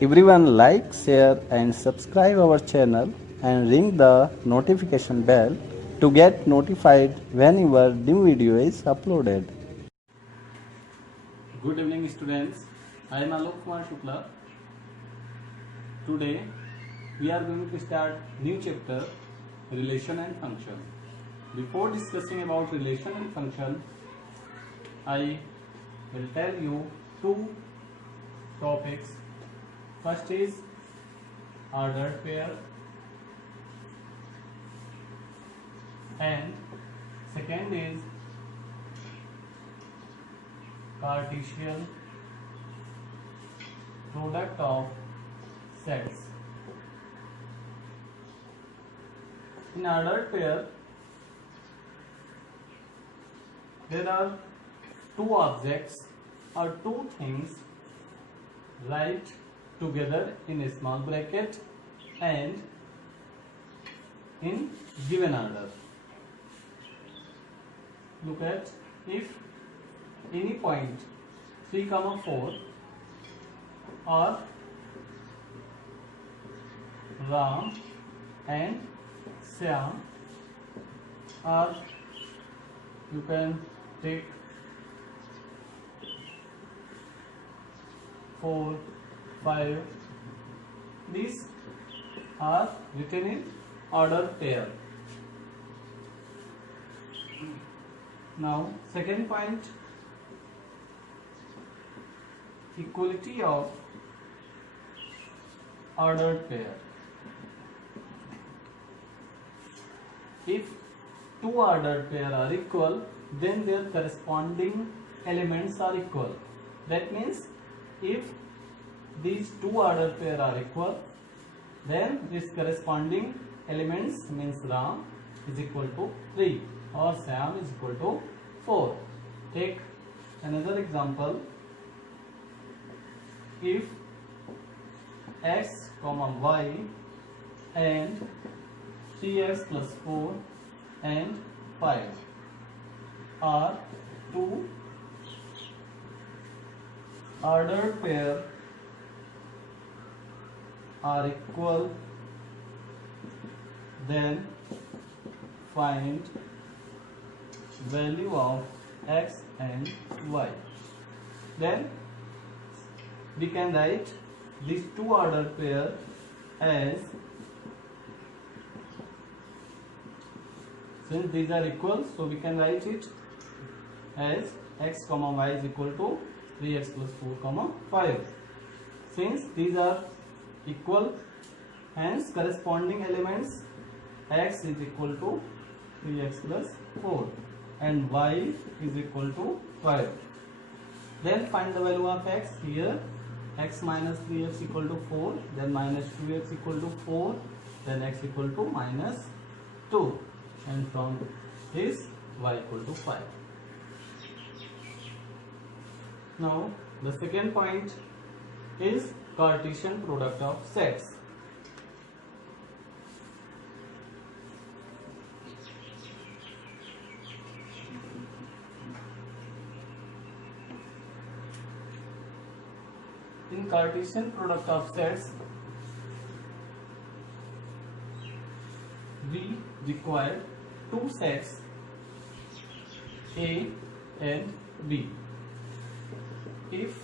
Everyone like, share and subscribe our channel and ring the notification bell to get notified whenever new video is uploaded. Good evening students, I am Alok Kumar Shukla. Today we are going to start new chapter relation and function. Before discussing about relation and function, I will tell you two topics. First is ordered pair and second is Cartesian product of sets. In ordered pair, there are two objects or two things right together in a small bracket and in given order. Look at, if any point 3, 4 or Ram and Shyam, or you can take 4, 5, these are written in order pair. Now second point, equality of ordered pair. If two ordered pair are equal, then their corresponding elements are equal. That means if these two ordered pair are equal, then its corresponding elements means Ram is equal to 3 or Shyam is equal to 4. Take another example. If x, y and 3x plus 4 and 5 are two ordered pair are equal, then find value of x and y. Then we can write these two ordered pair as, since these are equal, so we can write it as x, y is equal to 3x plus 4, 5. Since these are equal, hence corresponding elements x is equal to 3x plus 4 and y is equal to 5. Then find the value of x. Here x minus 3x equal to 4, then minus 2x equal to 4, then x equal to minus 2, and from this y equal to 5. Now the second point is Cartesian product of sets. In Cartesian product of sets, we require two sets A and B. If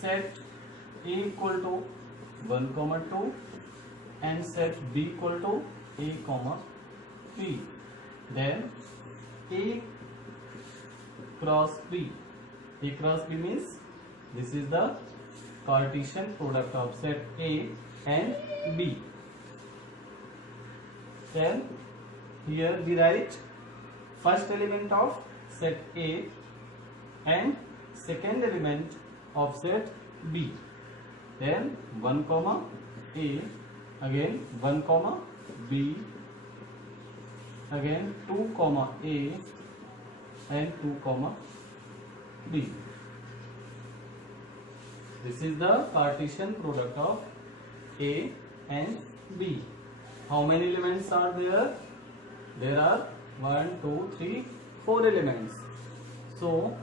set A equal to 1, 2 and set B equal to A, 3, then A cross B. A cross B means this is the Cartesian product of set A and B. Then here we write first element of set A and second element of set B. Then 1, A, again 1, B, again 2, A and 2, B. This is the Cartesian product of A and B. How many elements are there? There are 1, 2, 3, 4 elements. So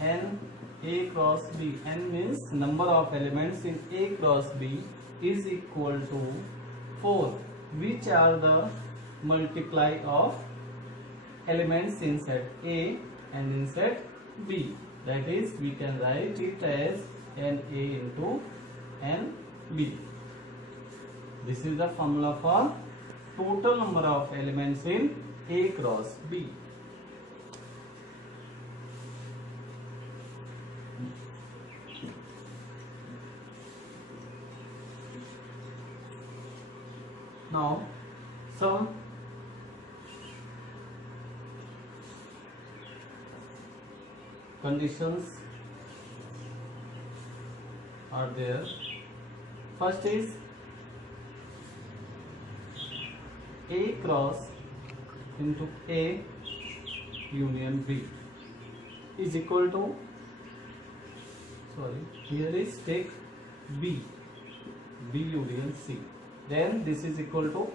n A cross B. N means number of elements in A cross B is equal to 4. Which are the multiply of elements in set A and in set B? That is, we can write it as NA into NB. This is the formula for total number of elements in A cross B. Now, some conditions are there. First is A cross into A union B is equal to, here is take B union C. Then this is equal to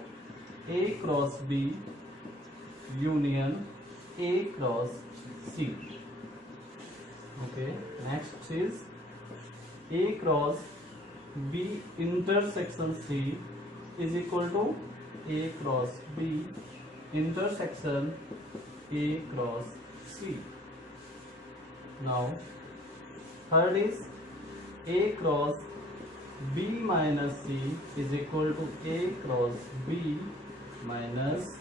A cross B union A cross C. Okay, next is A cross B intersection C is equal to A cross B intersection A cross C. Now, third is A cross B minus C is equal to A cross B minus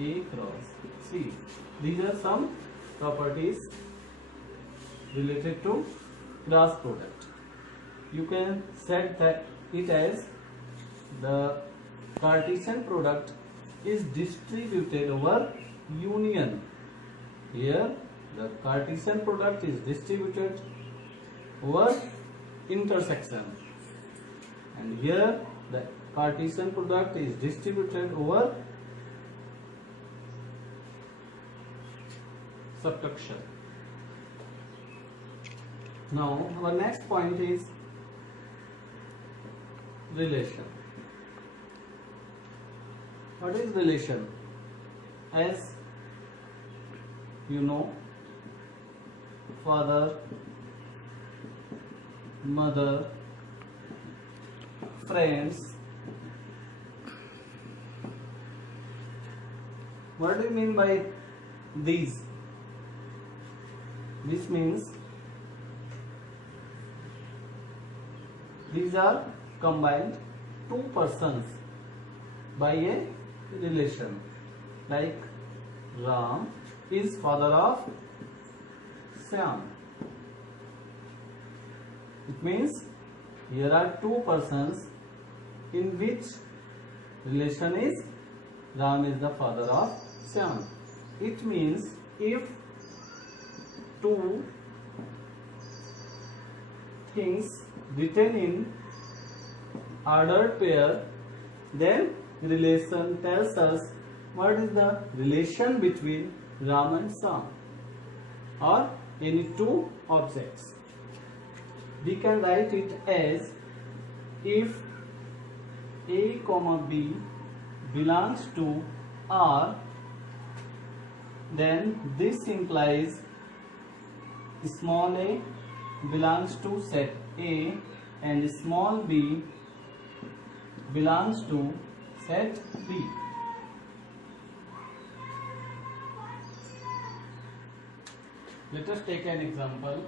A cross C. These are some properties related to cross product. You can set that it as the Cartesian product is distributed over union. Here the Cartesian product is distributed over intersection, and here the Cartesian product is distributed over subtraction. Now our next point is relation. What is relation? As you know, father, mother, friends. What do you mean by these? This means these are combined two persons by a relation. Like Ram is father of Shyam. It means here are two persons in which relation is Ram is the father of Shyam. It means if two things written in ordered pair, then relation tells us what is the relation between Ram and Shyam or any two objects. We can write it as if A comma B belongs to R, then this implies small a belongs to set A and small b belongs to set B. Let us take an example.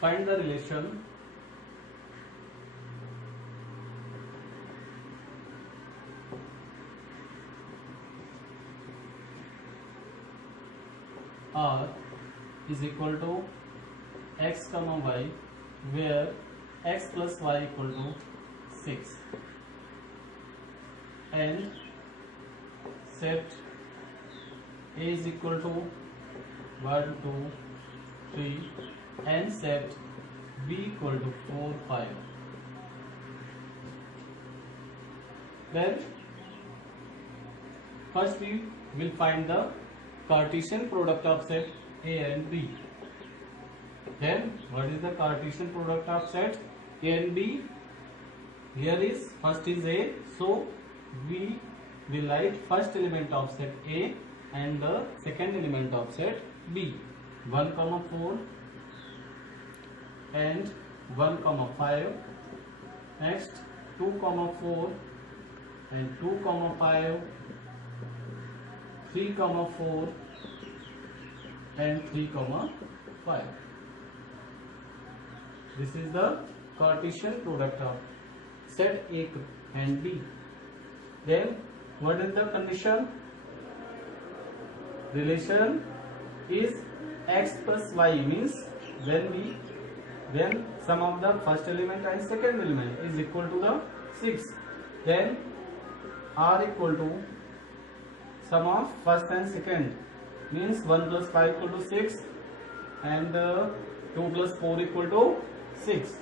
Find the relation R is equal to x comma y, where x plus y equal to 6, and set A is equal to 1, 2, 3 and set B equal to 4, 5. Then first we will find the Cartesian product of set A and B. Then what is the Cartesian product of set A and B? Here is first is A, so we will write first element of set A and the second element of set B. 1 comma 4 and 1 comma 5. Next 2 comma 4 and 2 comma 5, 3 comma 4 and 3 comma 5. This is the Cartesian product of set A and B. Then what is the condition? Relation is x plus y, means when sum of the first element and second element is equal to the 6, then r equal to sum of first and second, means 1 plus 5 equal to 6 and 2 plus 4 equal to 6.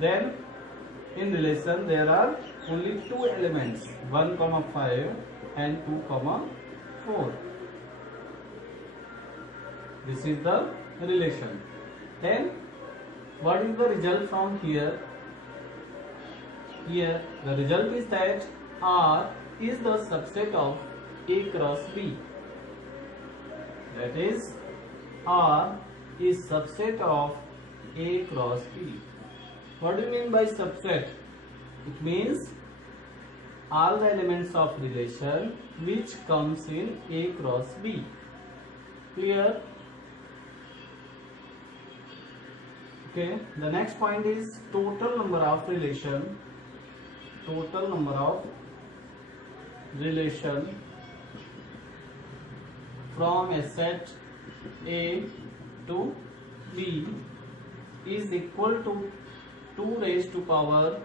Then in relation there are only two elements, 1 comma 5 and 2 comma 4. This is the relation. Then what is the result from here? Here the result is that R is the subset of A cross B. That is, R is subset of A cross B. What do you mean by subset? It means all the elements of relation which comes in A cross B. Clear? Okay, the next point is total number of relation. Total number of relation from a set A to B is equal to 2 raised to power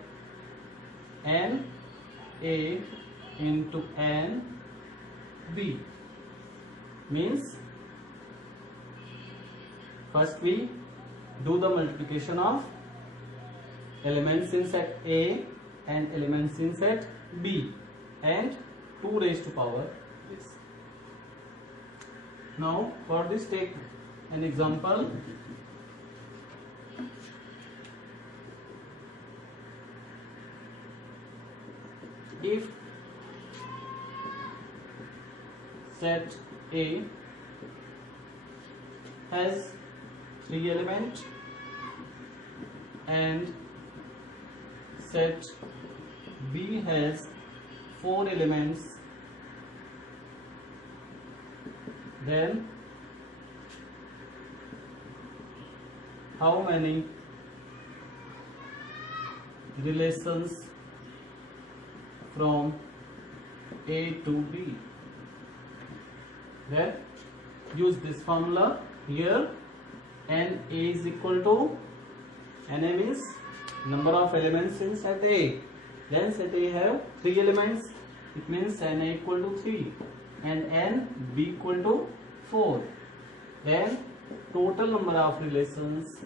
n A into n B. Means first we do the multiplication of elements in set A and elements in set B and 2 raised to power this. Now for this take an example. If set A has 3 elements and set B has 4 elements, then how many relations from A to B? Then use this formula here. N A is equal to, Na means number of elements in set A. Then set A have 3 elements, it means Na equal to 3 and N B equal to 4. Then total number of relations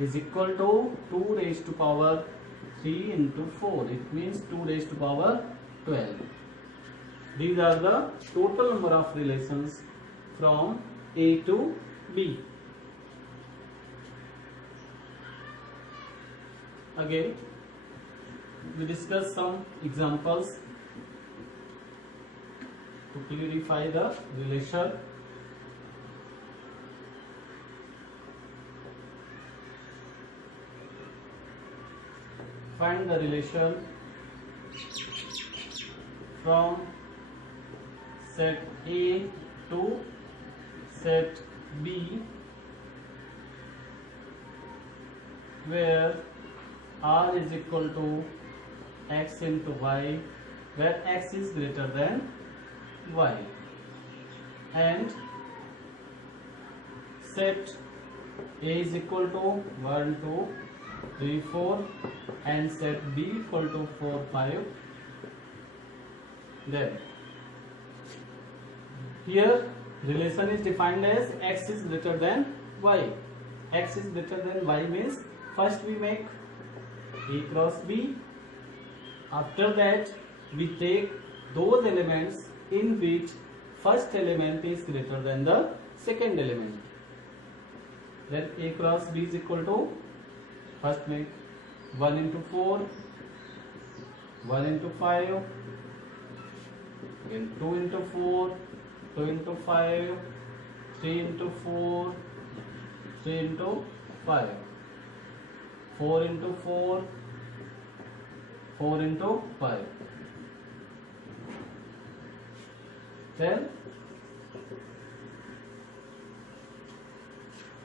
is equal to 2 raised to power 3 into 4. It means 2 raised to power 12. These are the total number of relations from A to B. Again, we discuss some examples to clarify the relation. Find the relation from set A to set B where R is equal to x into y, where x is greater than y, and set A is equal to 1, 2, 3, 4 and set B equal to 4, 5. Then here relation is defined as x is greater than y. X is greater than y means first we make A cross B. After that we take those elements in which first element is greater than the second element. Then A cross B is equal to, first make 1 into 4, 1 into 5, Again 2 into 4, 2 into 5, 3 into 4, 3 into 5, 4 into 4, 4 into 5. Then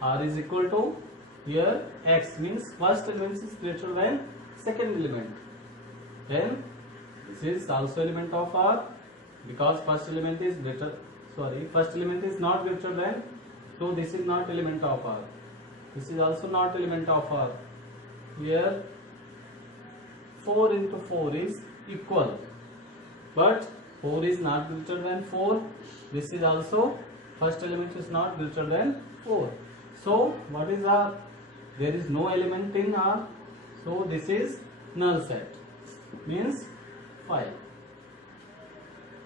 R is equal to, here X means first element is greater than second element. Then this is also element of R, because first element is not greater than, so this is not element of R. This is also not element of R. Here 4 into 4 is equal, but 4 is not greater than 4. This is also, first element is not greater than 4. So what is R? There is no element in R, so this is null set, means 5.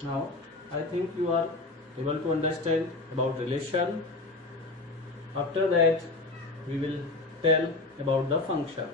Now I think you are able to understand about relation. After that we will tell about the function.